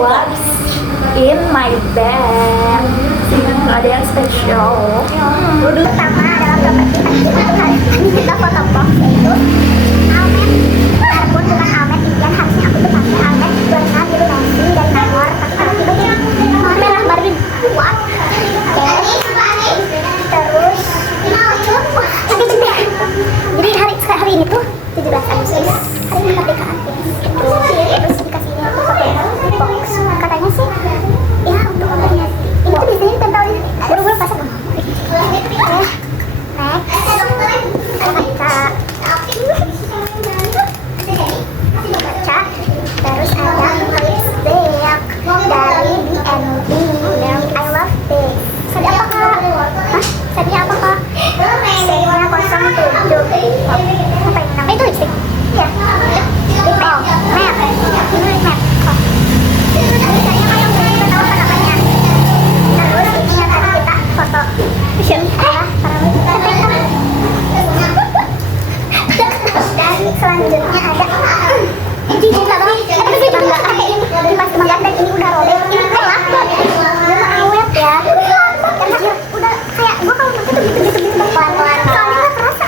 what's in my bag. Ada yang spesial. Pertama adalah properti kita foto box, yaitu almet. Walaupun bukan almet impian, harusnya aku tuh pakai almet warna biru navy dari Namor, tapi kalau tiba-tiba merah Barbie kuat. Terus tapi gede. Jadi hari ini tuh 17 Agustus, hari kemerdekaan. Terus dikasih ini aku pakai box. Katanya sih ya untuk memperingati. Ini tuh biasanya ditempel buru-buru pasang. Terus ada lipstick dari B&B yang I love this. Tadi apa kak? Hah? Tadi apa kak? Serinya 07. Apa ini namanya? Itu lipstick? Iya. Oh, matte. Ini matte. Oh. Misalnya kayak yang kita tahu apa namanya. Terus ini yang tadi kita foto. Selanjutnya ada kipas kembang dan ini udah robek. Ini telah udah awet ya. Udah kayak gua kalau pakai tuh gitu pelan-pelan. Soalnya nggak kerasa.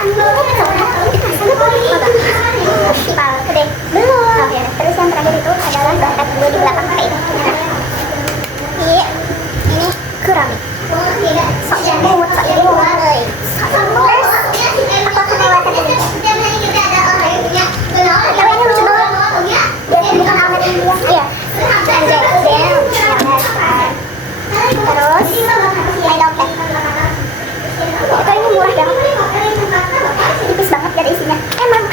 Gede belum. Terus yang terakhir itu adalah dompet gue di belakang kayak ini. Ini keramik. Sok imut. Aku akan melewatkan ini. Tapi ini lucu banget. Bukan almet India. Iya. Terus my dompet. Itu ini murah banget. Tipis banget gak ada isinya. Emang.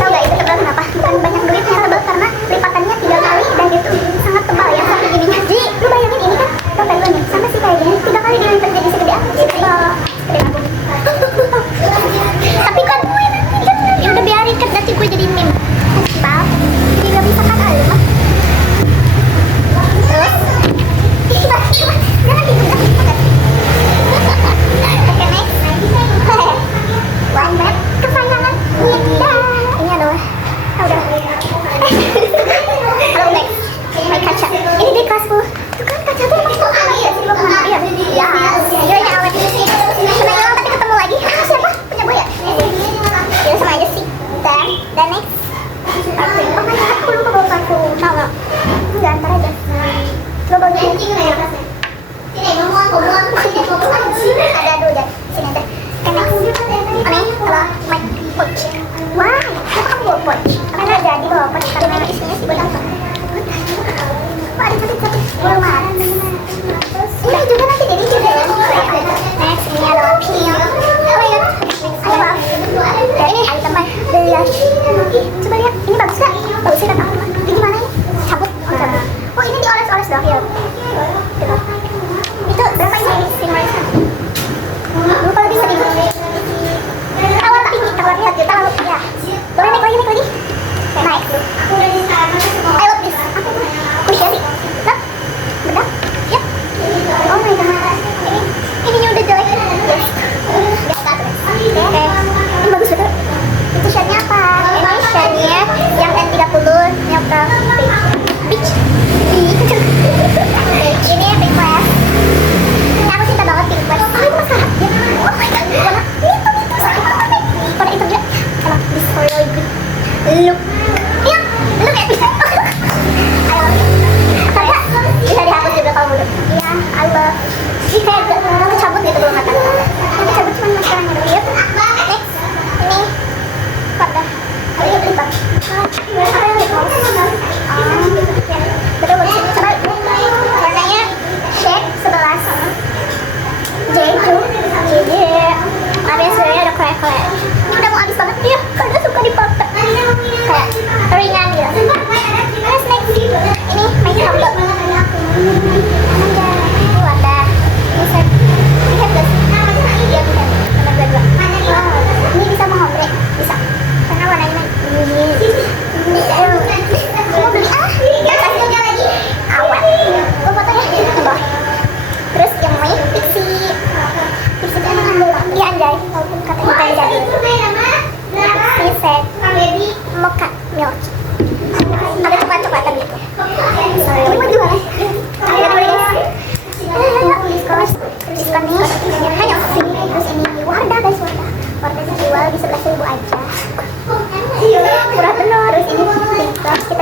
Tahu gak itu tebal kenapa? Bukan banyak duitnya, tebal karena lipatannya 3 kali dan gitu. Sangat tebal ya sampai gininya. Jadi lu bayangin ini kan dompet gue nih sama sih kayak gini 3 kali dilipat jadi segede apa? Segede aku. Tapi kan gue nanti kan ya udah biarin kan nanti gue jadi meme. Tebal. Jadi gak bisa kan ayo mah. Terus jangan gitu. Oke,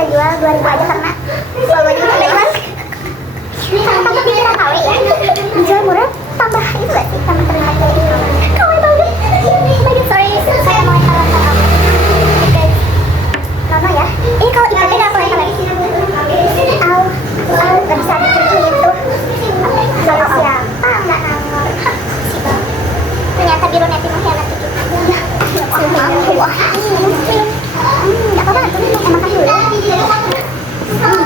jual 2.000 aja karena logonya udah jelas. Tambah pikiran KW ya. Dijual murah tambah itu gak sih? Tambah terlihat kayak KW banget. Sorry, saya mau salah aku. Oke. Nono ya. Ini kalau IPT gak boleh kalian. Gak bisa bikin itu. Kalau siapa nggak nangol. Ternyata biru neti mengkhianati kita. Wah, nggak apa-apa nanti makan dulu.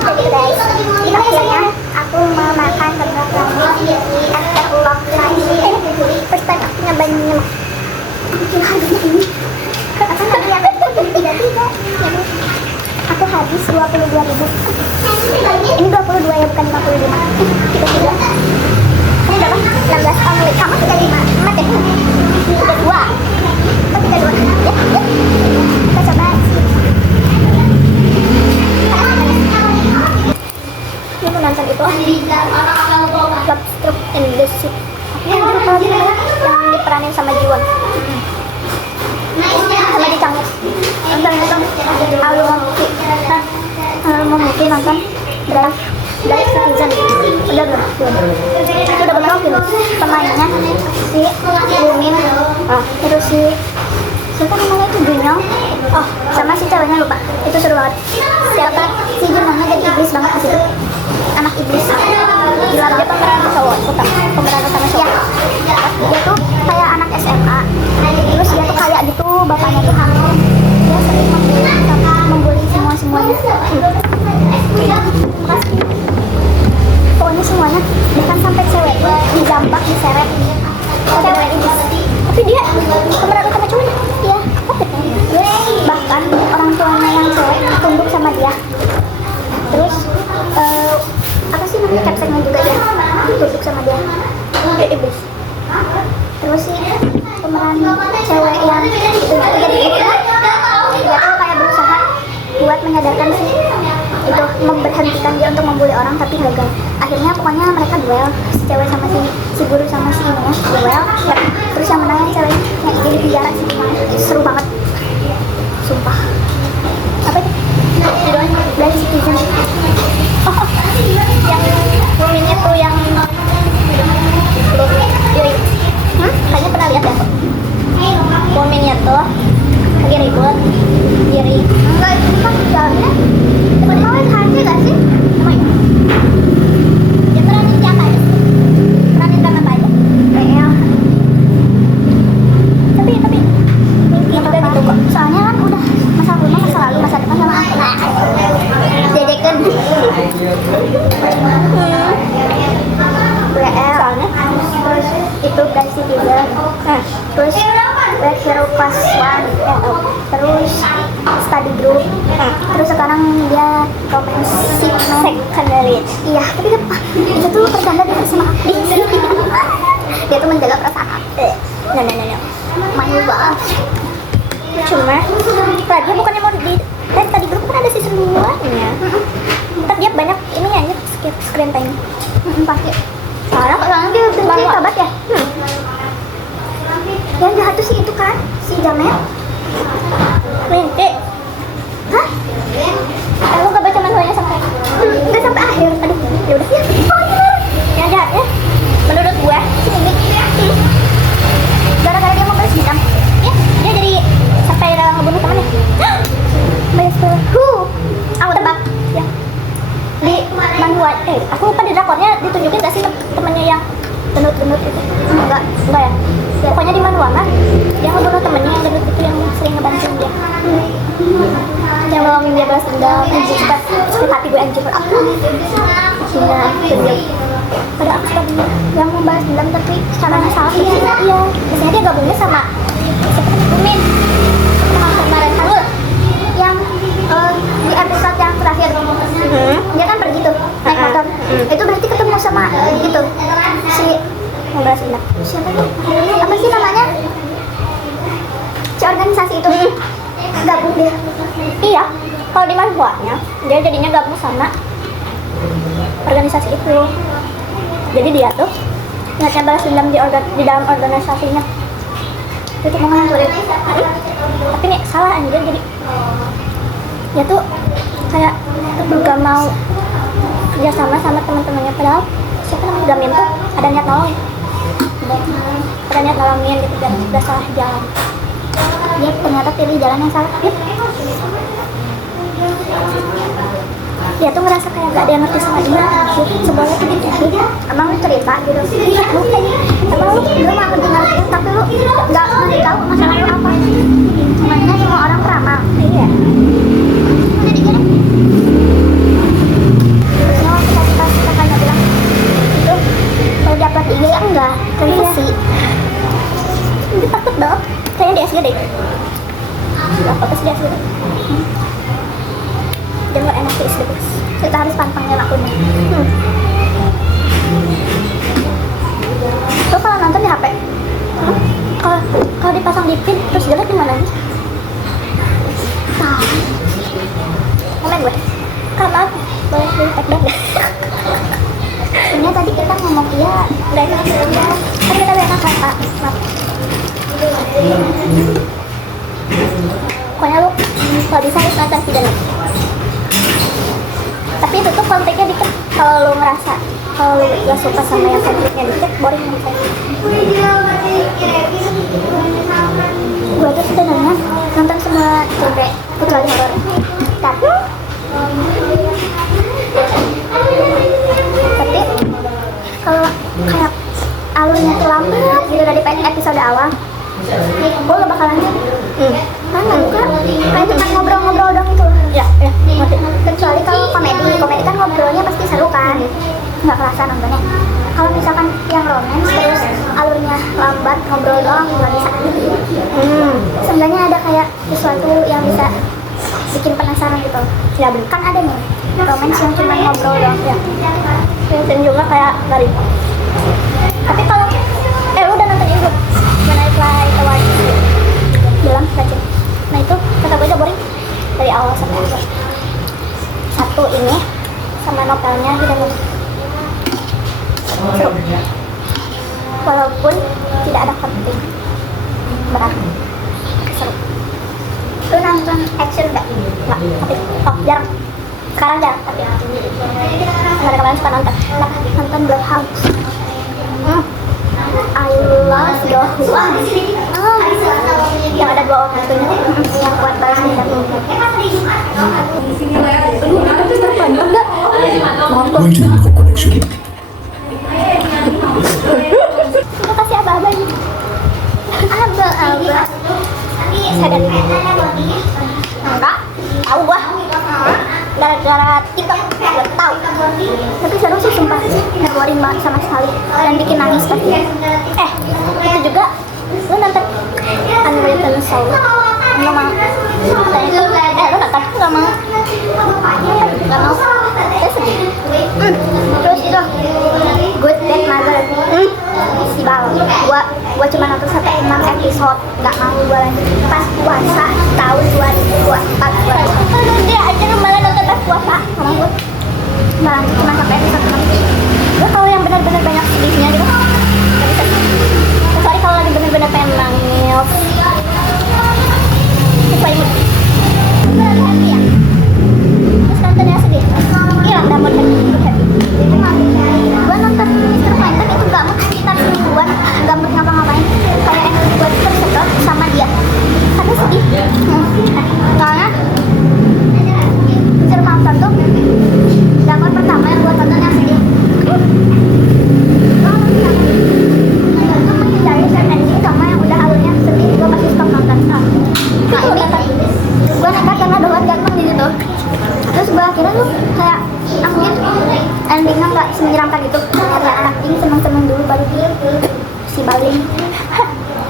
Jadi guys, ini akhirnya aku mau makan kebab lagi. Astagfirullah. First time aku nyobain ini. Gila harganya ini. Apa harganya? Tiga. Aku habis 22.000. Ini 22 ya, bukan 55. Tiga. Ini berapa? 16 only. Kamu 35. Emat ya? 32. Oh 32. Ya. Kita coba sih. Ini mau nonton itu. Lobster in the Soup. Yang diperanin sama Jiwon. Sama di Changi. Nonton itu. Kalau mau mungkin nonton Drive Citizen. Udah belum? Udah betul film. Pemainnya si Lumin, terus siapa namanya itu Junyong, sama si ceweknya lupa. Itu seru banget. Siapa si Junyongnya jadi iblis banget di situ. Anak iblis. Gila, dia pemeran cowok, pemeran utama cowok. Dia tuh kayak anak SMA. Terus dia tuh kayak gitu, bapaknya tuh hamil. Dia sering membuli semuanya. Pokoknya semuanya, bahkan sampai ceweknya dijambak, diseret. Cewek iblis. Tapi dia pemeran utama cowoknya. Iya, bahkan orang tuanya yang cewek tunduk sama dia. Terus apa sih namanya, capseknya juga dia tunduk sama dia. Iblis. Terus sih pemeran cewek yang itu jadi dia tuh kayak berusaha buat menyadarkan si itu, memberhentikan dia untuk membuli orang, tapi gagal. Akhirnya pokoknya mereka duel, si cewek sama si guru sama si ininya duel. Terus yang menang cewek yang jadi penjara sih. Seru banget, sumpah. Apa itu? Judulnya Drive Citizen. Yang Luminnya tuh yang Yuri. Kayaknya pernah lihat ya. Luminnya tuh lagi ribut Yuri. Enggak, itu kan jalannya teman-teman hati gak sih? Namanya dia peranin siapa aja? Peranin drama apa aja? PL. Tapi mimpi juga gitu kok. Soalnya kan udah masa lalu, masa depan sama aku. Jajakan PL. Soalnya terus itu Drive Citizen. Terus Red Hero Class 1, terus Study Group, terus sekarang dia romantic secondary. Iya, tapi dia tuh bercanda dia sama aku. Dia tuh menjaga perasaan aku. No. Malu banget. Cuma dia bukannya mau di Study Group kan ada season 2-nya. Ntar dia banyak ini aja screen time. Pasti. Soalnya dia benci kabat ya. Yang jahat tuh si itu kan, si Jamel. Linti. Hah? Aku gak baca manualnya sampai udah sampai akhir. Aduh, yaudah ya. Yang jahatnya menurut gue si Mimik. Gara-gara dia mau balas dendam. Ya, dia jadi sampai rela ngebunuh temannya. Balas aku tebak ya. Di manual, aku lupa di drakornya ditunjukin gak sih temannya yang gendut itu? Enggak ya. Pokoknya di manualnya dia ngebunuh temennya yang gendut itu, yang sering ngebantuin dia, yang nolongin dia balas dendam. Anjir, sakit hati gue anjir. Cina dendam. Pada aku suka dendam yang mau balas dendam tapi caranya salah. Iya, biasanya dia gabungnya sama Umin, sama kemarin Halul yang di episode yang terakhir. Dia kan pergi tuh naik motor. Itu berarti ketemu sama itu si balas dendam. Siapa tuh? Apa sih namanya? Si organisasi itu gabung dia. Iya, kalau di manhwanya dia jadinya gabung sama organisasi itu. Jadi dia tuh niatnya balas dendam di dalam organisasinya. Itu mau ngancurin. Tapi nih salah anjir, jadi dia tuh kayak gak mau kerjasama sama teman-temannya, padahal siapa namanya Gamin tuh ada niat nolongin, ada niat nolongin gitu, dan udah salah jalan dia ternyata pilih jalan yang salah. Dia tuh ngerasa kayak gak ada yang ngerti sama dia, semuanya tuh gitu. Emang lu cerita gitu, iya lu kayak emang lu mau ngerti-ngertiin tapi lu gak ngerti tahu masalah lu apa. Makanya semua orang peramal. Iya. Udah digini. Terusnya waktu kita kakaknya bilang itu kalau dapat IG ya enggak, privasi. Dia takut dong, kayaknya di SG deh. Apa pas di SG deh. Dia nggak enak sih istri, kita harus pantangin akunnya. Lo kalau nonton di HP, kalau dipasang di pin terus jelek gimana nih? Tahu. Komen gue. Karena boleh di tag deh. Sebenarnya tadi kita ngomong iya, nggak enak ya. Kan kita udah enak kan Pak. Maaf. Pokoknya lu kalau bisa harus nonton videonya. Tapi itu tuh konfliknya dikit. Kalau lu ngerasa kalau lu gak suka sama yang konfliknya dikit, boring menurut saya. Gue tuh sebenarnya nonton semua genre kecuali horor. Tapi kalau kayak alurnya tuh lambat gitu dari episode awal, gue gak bakalan mana bukan kayak cuma ngobrol-ngobrol dong itu. Ya ngerti. Kecuali kalau komedi kan ngobrolnya pasti seru kan, nggak kerasa nontonnya. Kalau misalkan yang romance terus alurnya lambat ngobrol doang nggak bisa. Sebenarnya ada kayak sesuatu yang bisa bikin penasaran gitu. Ya kan ada nih romance yang cuma ngobrol doang ya. Dan juga kayak dari. Tapi kalau lu udah nonton itu When I Fly Toward You belum baca. Nah itu kata gue udah boring dari awal sampai akhir. Satu ini sama novelnya kita seru, walaupun tidak ada konflik berat, seru. Lu nonton action nggak? Tapi jarang. Sekarang jarang tapi kemarin suka nonton. Nonton Bloodhouse. I love Bloodhouse. Yang ada dua orang itu yang kuat balas dendam. Waiting for connection. Kita kasih aba-aba ini. Aba-aba. Sadar. Enggak. Tahu gua. Gara-gara TikTok gak tahu. Tapi seru sih sumpah. Nggak boring banget sama sekali dan bikin nangis pasti. Itu juga lu nonton Unwritten Soul. Nggak mau. Dan itu lu nonton nggak mau. Nggak mau. Saya sedih. Terus itu Good Bad Mother. Sibal. Gua cuma nonton sampai 6 episode. Nggak mau gua lanjut. Pas puasa tahun 2024 gua. Kalau dia aja malah nonton pas puasa sama gua. Nggak lanjut cuma sampai episode 6. Gua kalau yang benar-benar banyak sedihnya gitu. Kecuali kalau lagi benar-benar pengen nangis. Kecuali mood. Benar happy ya. Terus nontonnya sedih. Hilang dah mood happy. Gua nonton Mr. Phantom itu gak mood sekitar mingguan, gak mood ngapa-ngapain. Kayak yang buat tersedot sama dia. Tapi sedih. Soalnya Mr. Phantom tuh drakor pertama yang gua tonton yang sedih. Menghindari sad ending sama yang udah alurnya sedih, gua pasti stop nonton. Nah ini gua nekat karena doang ganteng di situ. Terus gua akhirnya tuh kayak mungkin endingnya nggak menyeramkan itu. Ternyata anak ini seneng-seneng dulu baru si Balin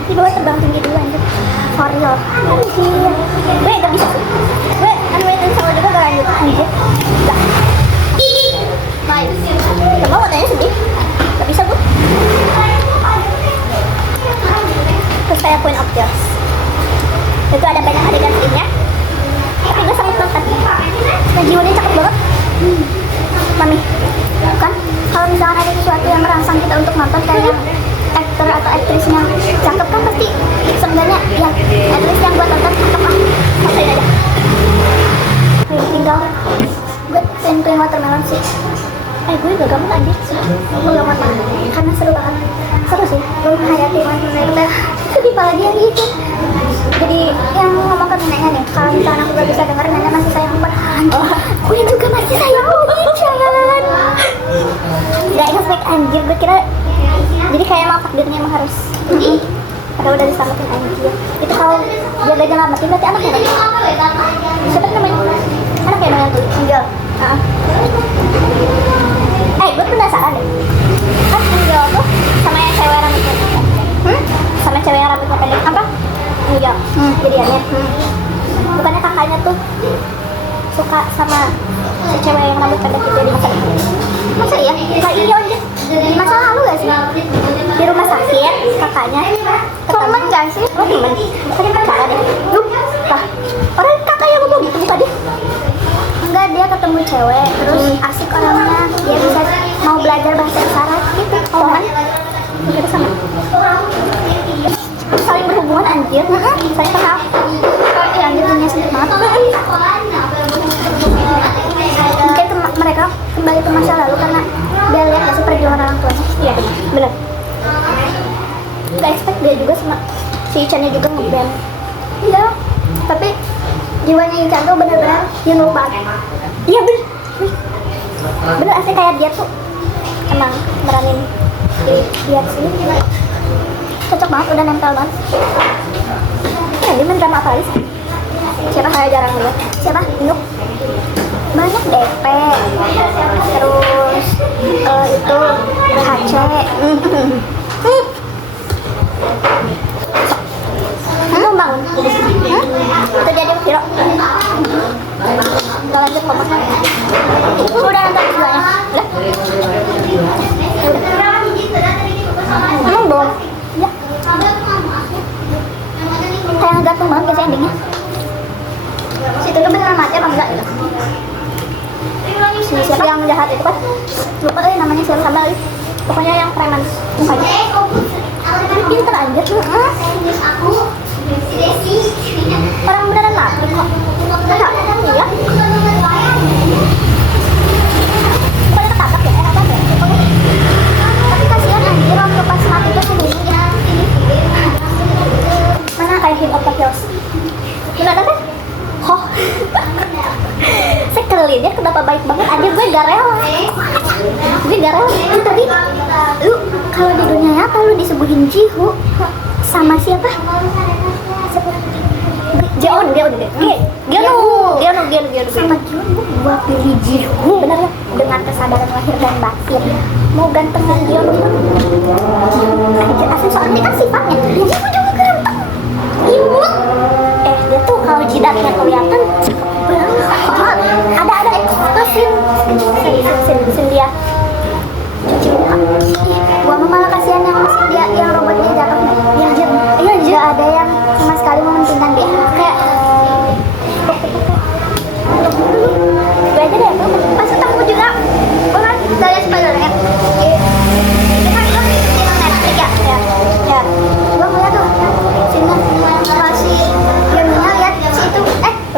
di bawah terbang tinggi dulu anjir. For real. Gue gak bisa. Gue Unwritten Soul juga gak lanjut anjir. Gak. Gak mau katanya sedih. Gak bisa gue. Terus kayak Queen of Tears. Itu ada banyak adegan sedihnya. Tapi gue sanggup nonton. Nah jiwanya cakep banget. Mami, kan kalau misalkan ada sesuatu yang merangsang kita untuk nonton kayak aktor atau aktrisnya cakep kan pasti sebenarnya ya aktris yang buat nonton cakep lah. Masain aja. Plain watermelon sih. Gue gak gamut anjir sih. Gue gamut banget karena seru banget. Seru sih. Gue menghayati watermelon. Sedih apalagi yang itu. Jadi yang ngomong ke neneknya nih, kalau misalnya aku gak bisa denger, nenek masih sayang padahan. Gue juga masih sayang Ichan. Gak expect anjir, gue kira jadi kayak emang takdirnya emang harus karena udah diselamatin anjir. Itu kalau jaga nyelamatin berarti anaknya lagi. Siapa namanya? Anaknya namanya tuh Angel. Gue penasaran deh. Kan Angel tuh sama yang cewek rambutnya pendek. Sama cewek yang rambutnya pendek apa? Angel. Jadiannya. Bukannya kakaknya tuh suka sama si cewek yang rambut pendek itu di masa depan? Masa iya? Nah iya aja. Di masa lalu gak sih? Di rumah sakit kakaknya temen gak sih? Oh temen? Bukannya pacaran deh? Lah orang kakak yang ngomong gitu tadi? Enggak, dia ketemu cewek terus asik orangnya, dia bisa mau belajar bahasa isyarat gitu. Oh kan? Kita sama saling berhubungan anjir, saling kenal. Ya anjir dunia sempit banget. Mungkin mereka kembali ke masa lalu karena dia lihat gak sih perjuangan orang tuanya. Iya benar. Gak expect dia juga sama si Ichannya juga nge-band. Iya, tapi jiwanya Ichan tuh bener-bener unique. Iya bener. Bener asli kayak dia tuh emang beranin dia sih. Cocok banget, udah nempel banget. Dia main drama apa lagi sih? Siapa? Saya jarang lihat. Siapa? Nuk. Banyak DP. Terus itu HC. Bang. Itu jadi hero. Udah lanjut komposnya. Udah nonton semuanya. Udah. Emang belum? Ya. Kayak gantung banget guys endingnya. Situ tuh beneran mati apa enggak gitu. Si siapa yang jahat itu kan? Lupa namanya siapa sama lagi. Pokoknya yang preman mukanya. Tapi pinter anjir. Orang beneran mati kok. Enggak, iya. Pokoknya ketangkap ya, apa ya? Tapi kasihan anjir waktu pas mati tuh sedihnya. Mana kayak King of the Hills? Gimana kan? Hoh. Sekelinnya kenapa baik banget anjir, gue gak rela. Lu tadi lu kalau di dunia nyata lu disebutin Jihu sama siapa? Geonu sama Geonu, gua pilih Jihu. Bener ya, dengan kesadaran lahir dan batin. Mau ganteng dan Geonu pun anjir asli, soalnya kan sifatnya Jihu juga ganteng, imut. Dia tuh kalau jidatnya kelihatan banget. Ada sin dia cuci muka. Gua malah kasihan yang robotnya jatuh. Iya, gak ada yang sama sekali mementingkan dia. Kayak gue aja deh, pas ketemu juga orang dari Spider-Man. Itu kan gue film Netflix ya. Gue ngeliat tuh sinnya masih Yonunya lihat si itu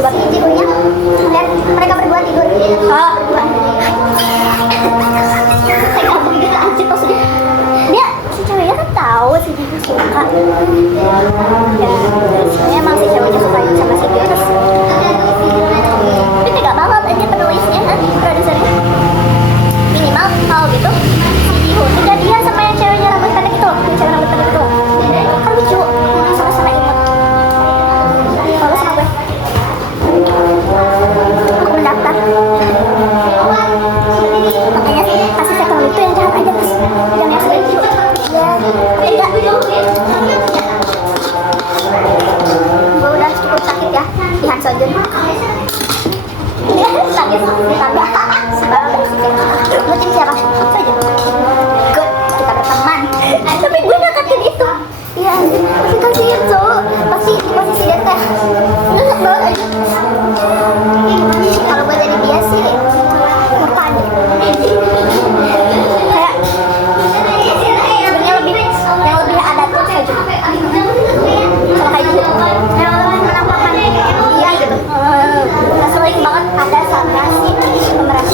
si Jihunya ngeliat mereka berdua tidur. Berdua kayak apa gitu anjir, maksudnya dia si ceweknya kan tahu si Jihu suka ya, sebenarnya emang si ceweknya suka sama si Jihu, tapi tega banget aja penulisnya kan, produsernya. Minimal kalau gitu si Jihu tidak dia sama yang ceweknya rambut pendek itu, yang cewek rambut pendek itu kan lucu, sama-sama imut. Kalau sama gue aku mendaftar. Makanya kasih second itu yang jahat aja terus yang sebaik itu ya enggak. Gue udah cukup sakit ya di Han Sojun. Nangis ditambah sebab lu tim siapa? Sojun. Good, kita berteman. Tapi gue gak kaget itu. Iya, tapi kasihan tuh pasti di posisi dia kayak nusuk banget aja. Kalau gue jadi dia sih murtad. Kayak sebenarnya yang lebih ada tuh Sojun. Kalau kayak gitu yang menampakkan dia gitu. Ngeselin banget ada sama si pemeran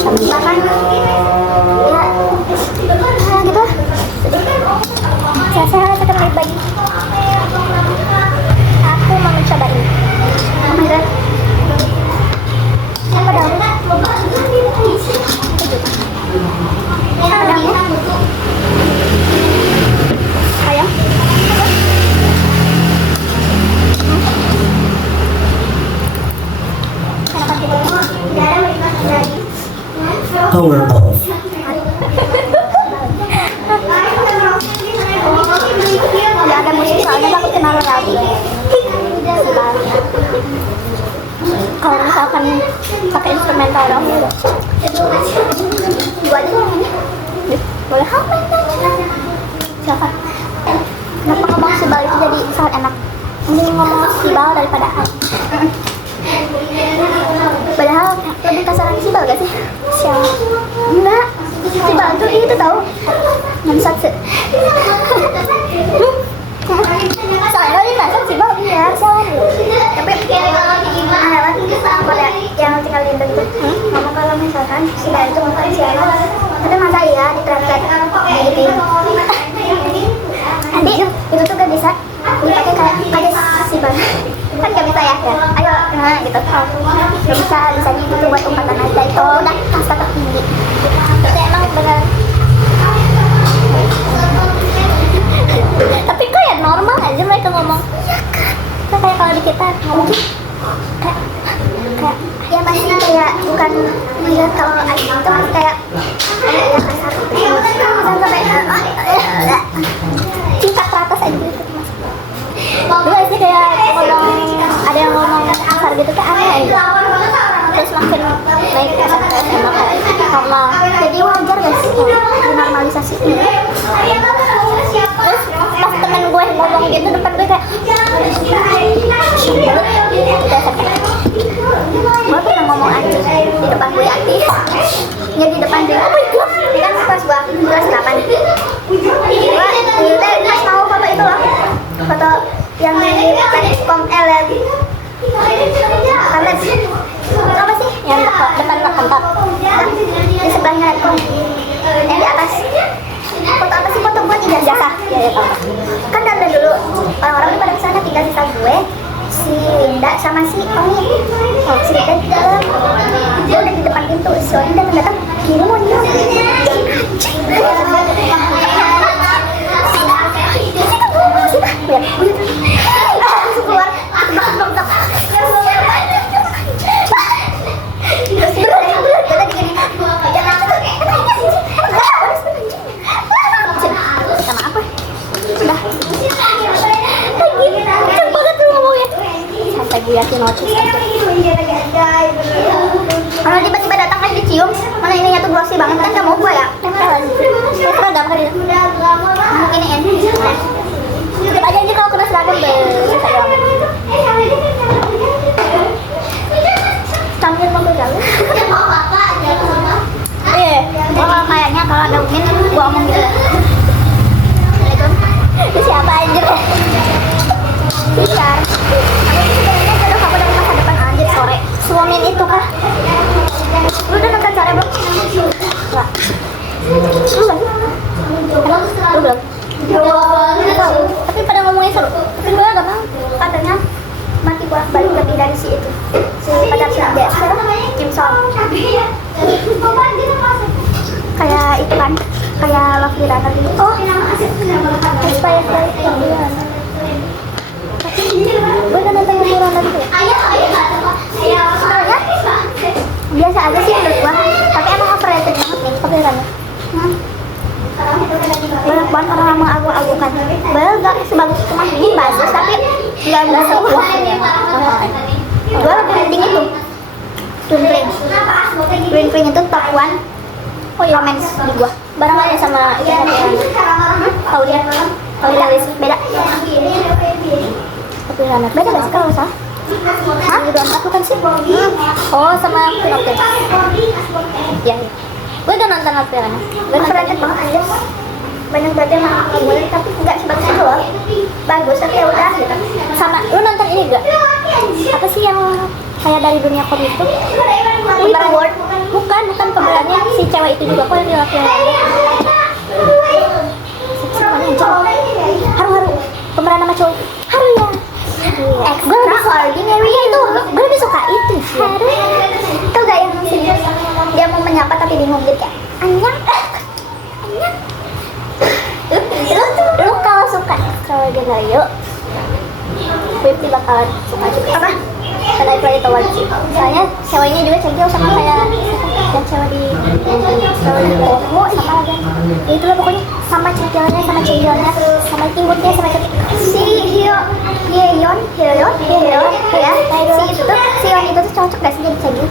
Power off. Nggak ada musik soalnya takut kena lagi. Kalau misalkan pakai instrumental dong ya. Gua aja ngomongnya. Boleh apa? Siapa? Kenapa ngomong Sibal itu jadi sangat enak? Mending ngomong Sibal daripada Al. Padahal lebih kasaran Sibal gak sih? Siapa? Enggak. Sibal tuh itu tahu. Nyansatsu. Soalnya lagi masak Sibal iya, salah. Tapi ada Korea yang tinggal di Indo itu ngomong kalau misalkan Sibal itu bukan siapa. Tapi masa iya di-translate gitu. Nanti itu tuh gak bisa dipakai kayak Sibal. Kan gak bisa ya? Ayo, nah gitu. Gak bisa, bisanya itu buat umpatan aja. Itu udah kasta tertinggi. Itu emang bener. Tapi kayak normal aja mereka ngomong. Iya kan? Kayak kalau di kita ngomong kayak ya masih kayak bukan melihat kalau itu masih kayak ya kasar gitu. Sampai cinta teratas aja gitu mas. Dulu sih kayak ngomong ada yang ngomong kasar gitu kayak aneh aja. Terus makin naik ke sampai SMA kayak normal. Jadi wajar gak sih dinormalisasi ini? Terus pas temen gue ngomong gitu depan gue kayak gue pernah ngomong anjing di depan gue Yati. Ya di depan dia, oh my god, kan pas gue kelas 8 gue pas tahu foto itu loh, foto yang di Platform LM Kamet apa sih? Yang depan kantor di sebelahnya Redcom yang di atas. Foto apa sih? Foto buat ijazah. Ya tahu. Kan dari dulu orang-orang pada kesana tinggal sisa gue, si Linda sama si Omi. Si Linda di dalam, dia udah di depan pintu. Si Omi datang kiri mau nyium. Langsung keluar. Sampai Bu Yati notice kalau tiba-tiba datang kan dicium, mana ininya tuh glossy banget kan gak mau gue ya tempel ya seragam kan itu mungkin ini tetep aja kalau kena seragam susah banget sambil mobil galau kayaknya kalau ada Umin gue omong gitu itu siapa anjir Biar aku sebenarnya jodoh kamu dari masa depan anjir sore. Suamin itu kah? Lu udah nonton sore belum? Enggak. Lu belum? Emang lu belum? Belum tahu. Tapi pada ngomongin seru. Tapi gue gak mau. Katanya mati bolak-balik lebih dari si itu. Si pacar si Anja. Kim Song. Kayak itu kan. Kayak Lovely Runner gitu. Oh. Inspired by Lovely Runner. Gue kan nonton Lovely Runner tuh ya? Sebenarnya biasa aja sih menurut gue. Tapi emang overrated banget nih Lovely Runner. Banyak banget orang yang mengagung-agungkan. Padahal gak sebagus cuma ini bagus tapi gak sebuah. Gue lebih penting itu Twin Flame itu top 1 romance di gue. Barengan sama itu tahu dia Lilis beda. Lovely Runner beda gak sih kalau salah? Hah? Di 24 bukan sih? Oh sama Pinocchio. Iya. Gue udah nonton Lovely Runner. Gue overrated banget aja. Banyak banget yang mengagung tapi gak sebagus itu loh. Bagus tapi ya udah gitu. Sama lu nonton ini gak? Apa sih yang kayak dari dunia komik itu? World. Bukan pemerannya si cewek itu juga kok yang di Lovely Runner. Haru pemeran nama cowok Haru ya. Extraordinary ya itu. Gue lebih suka itu sih. Haru. Tau gak yang dia mau menyapa tapi bingung gitu kayak Anyang. Lu kalau suka Extraordinary yuk Wipti bakalan suka juga. Apa? Karena itu wajib. Soalnya ceweknya juga cegil sama kayak yang cewek di Pomo sama lagi ya itulah pokoknya sama centilnya sama imutnya sama si Hyeon ya si itu tuh si Yeon itu tuh cocok gak sih jadi Chaegil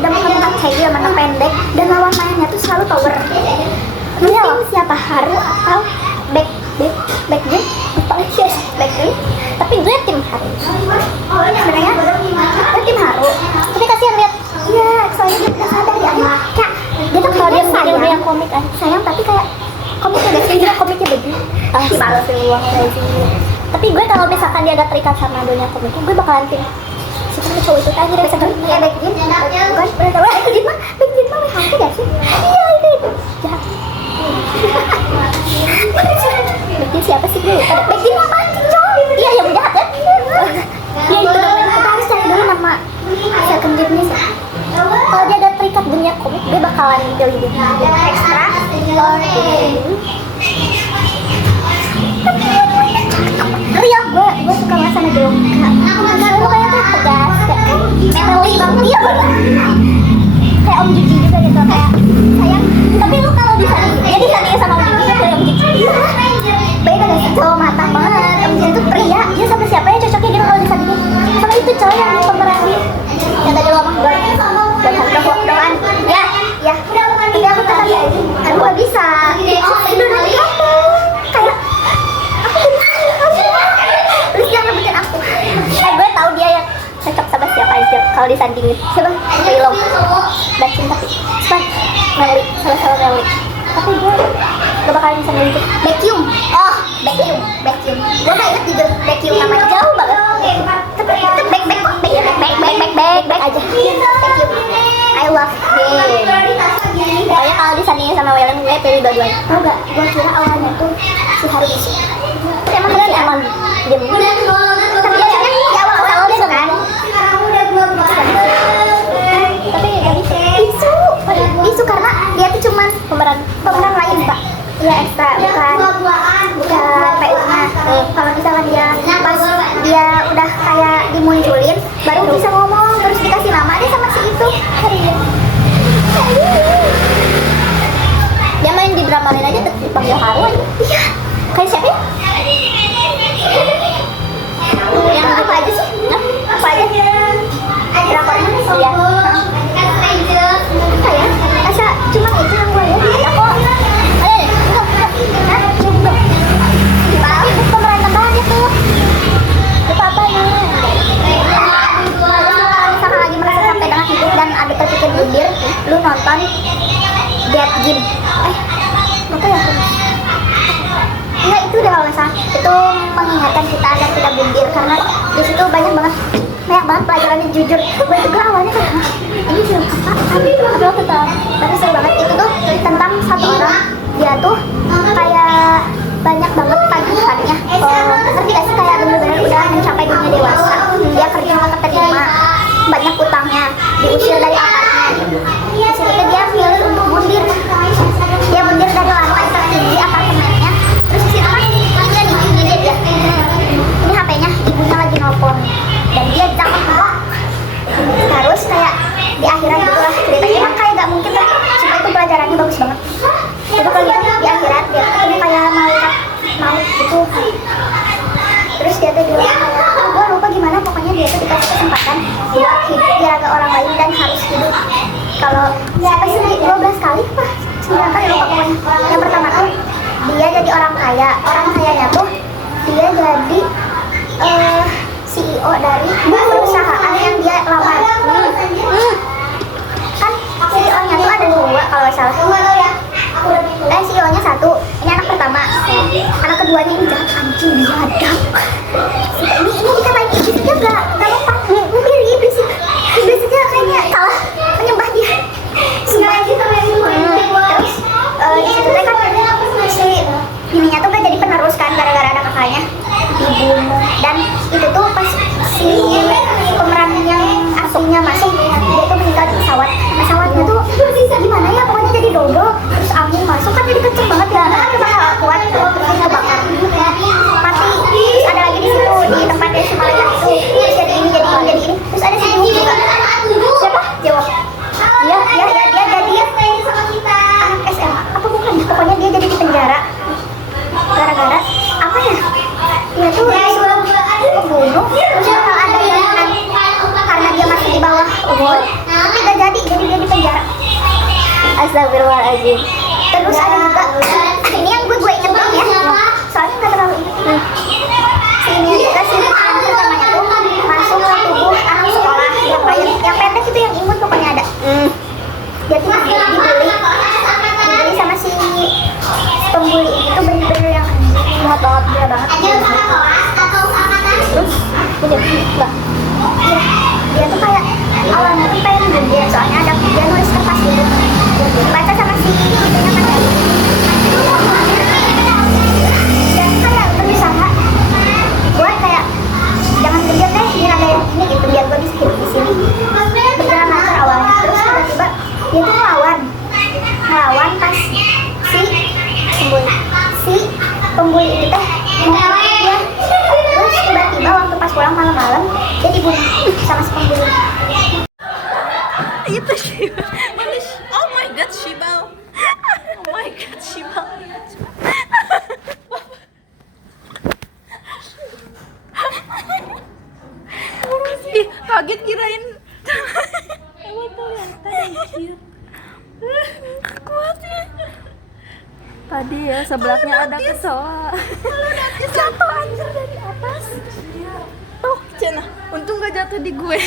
udah makan Chaegil mana pendek dan lawan mainnya tuh selalu power dia siapa Haru atau Baekhyun lupa lagi Baekhyun tapi gue tim Haru sebenarnya gue tim Haru tapi kasihan lihat iya soalnya dia udah sadar ya kayak dia tuh kalau dia bikin yang komik kan sayang tapi kayak komiknya gak sih dia komiknya begini malas uang tapi gue kalau misalkan dia gak terikat sama dunia komiknya gue bakalan tim siapa cowok itu tadi dia bisa ya Baekhyun gue pernah tahu Baekhyun mah hantu gak sih iya itu jahat Baekhyun siapa sih gue ada Baekhyun apa sih cowok iya yang jahat kan iya itu kita harus cari dulu nama second jeepnya sih kalau dia ada terikat dunia komik dia bakalan pilih dia ekstra ya gue suka banget sama Dongka lu kayak tuh tegas kayak manly banget iya banget kayak Om Jiji juga gitu kayak sayang tapi lu kalau disandingin sama Om Jiji kan kayak Om Jiji beda gak sih cowok matang banget Om Jiji tuh pria dia sama siapa ya cocoknya gitu kalau disandingin sama itu cowok yang pemeran dia yang tadi lu ngomong doan ya tapi aku tetap aduh gak bisa itu nanti kayak terus jangan rebutin aku gue tahu dia yang cocok sama siapa aja kalau disandingin siapa? Taeyong Bacin tapi Span Melly sama Melly tapi gue gak bakalan bisa milih Baekhyun Baekhyun gue gak inget juga Baekhyun namanya jauh banget tapi itu back aja Baekhyun I love him pokoknya kalau disandingin sama Wellen gue pilih dua-duanya enggak gue kira awalnya tuh si Harumichi emang dia tapi dia di awal dia kan tapi gak bisa isu karena dia tuh cuman pemeran lain pak ya ekstra bukan PU-nya kalau misalkan dia pas dia udah kayak dimunculin baru bisa ngomong terus dikasih nama dia sama si itu dia main di drama lain aja dipanggil Haru aja iya kayak siapa ya? Yang apa aja sih? Apa aja? Drakornya? Iya apa ya? Asa cuma itu yang gue lihat ada kok ada belum tahu pemeran tambahannya tuh lupa apa namanya misalkan lagi merasa sampai tengah hidup dan ada terpikir bibir lu nonton Dead Game apa ya? Enggak, itu udah kalau misalnya itu mengingatkan kita agar tidak bumbir karena di situ banyak banget pelajarannya jujur gue juga awalnya kan ini film apa tapi seru banget itu tuh tentang satu orang dia tuh kayak banyak banget tagihannya ngerti gak sih kayak bener-bener udah mencapai dunia dewasa dia kerja nggak keterima banyak utangnya diusir dari apartemen di situ dia milih untuk bundir dari lantai tertinggi apartemennya terus di situ kan ini dia ini HP-nya ibunya lagi nelfon dan dia jatuh banget terus kayak di akhirat gitu lah ceritanya emang kayak gak mungkin lah cuma itu pelajarannya bagus banget itu kalau gitu di akhirat dia ketemu kayak malaikat maut gitu terus dia tuh bilang kayak gue lupa gimana pokoknya dia tuh dikasih kesempatan buat hidup di raga orang lain dan harus hidup kalau siapa sih 12 kali apa 9 kali lupa pokoknya yang pertama tuh dia jadi orang kayanya tuh dia jadi CEO dari perusahaan yang dia lamar kan CEO-nya tuh ada 2 kalau nggak salah CEO-nya 1 ini anak pertama anak keduanya ini jahat anjing biadab ini dikatain iblis aja nggak lepas mirip iblis aja kayaknya salah menyembah dia sumpah terus di situ kan si ininya tuh gak jadi penerus kan gara-gara ada kakaknya dibunuh dan itu tuh pas si pemeran yang aslinya masuk dia tuh meninggal di pesawatnya tuh gimana ya pokoknya jadi double terus angin masuk kan jadi kenceng banget ya kan bakal kuat terus kebakar mati terus ada lagi di situ di tempat dia si malaikat itu terus jadi ini terus ada si Jewok juga siapa Jewok iya Astagfirullahaladzim. Terus ada juga ini yang gue inget banget ya, soalnya nggak terlalu inget. Sini kita sih anak pertamanya tuh masuk ke tubuh anak sekolah yang lain, yang pendek itu yang imut pokoknya ada. Dia tuh dibully sama si pembuli ini tuh bener-bener yang imut banget, dia banget. Terus dia tuh kayak awalnya tuh pengen bunuh, soalnya ada dia nulis kertas gitu dibaca sama si itunya kan ya. Dan kayak berusaha buat kayak jangan kejam deh, biar ada yang ini gitu, biar gue bisa hidup di sini. Berjalan lancar awalnya, terus tiba-tiba dia tuh ngelawan pas si pembuli itu teh mau ngelawan dia. Terus tiba-tiba waktu pas pulang malam-malam dia dibunuh sama si pembuli. Itu Shiba. Oh my god, Shiba. Oh my god, Shiba. Ih, kaget kirain. Emang tuh yang tadi. Kuat ya. Tadi ya sebelahnya ada kecoa. Jatuh anjir dari atas. Oh, Cina. Untung gak jatuh di gue.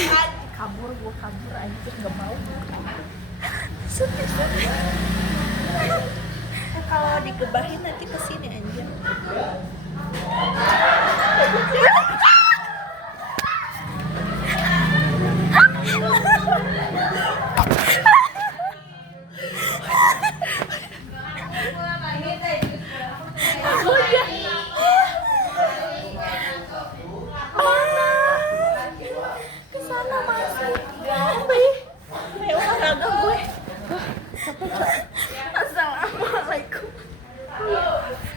Gue kabur anjir, gak mau. Sedih. Kalau digebahin nanti kesini anjir. Kesana masih. Kayak olahraga gue. Assalamualaikum.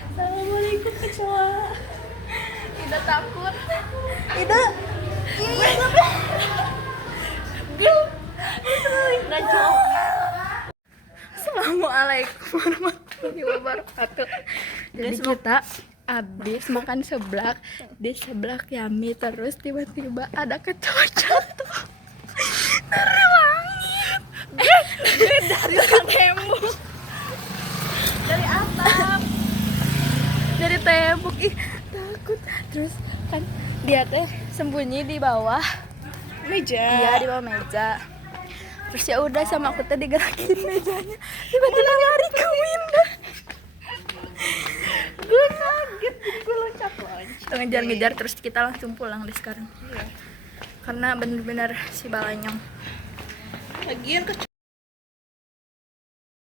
Assalamualaikum kecoa. Tidak takut. Tidak. Assalamualaikum warahmatullahi wabarakatuh. Jadi kita abis makan seblak di seblak Yami, terus tiba-tiba ada kecoa jatuh dari langit, dari tembok, dari atap, dari tembok. Ih, takut. Terus kan dia teh sembunyi di bawah Meja. iya, di bawah meja. Terus ya udah sama aku tadi gerakin mejanya, tiba-tiba lari ke window. Gue kaget, jadi gue loncat. Ngejar-ngejar, terus kita langsung pulang deh sekarang. Iya. Karena bener-bener si balanyong. Lagian kecoa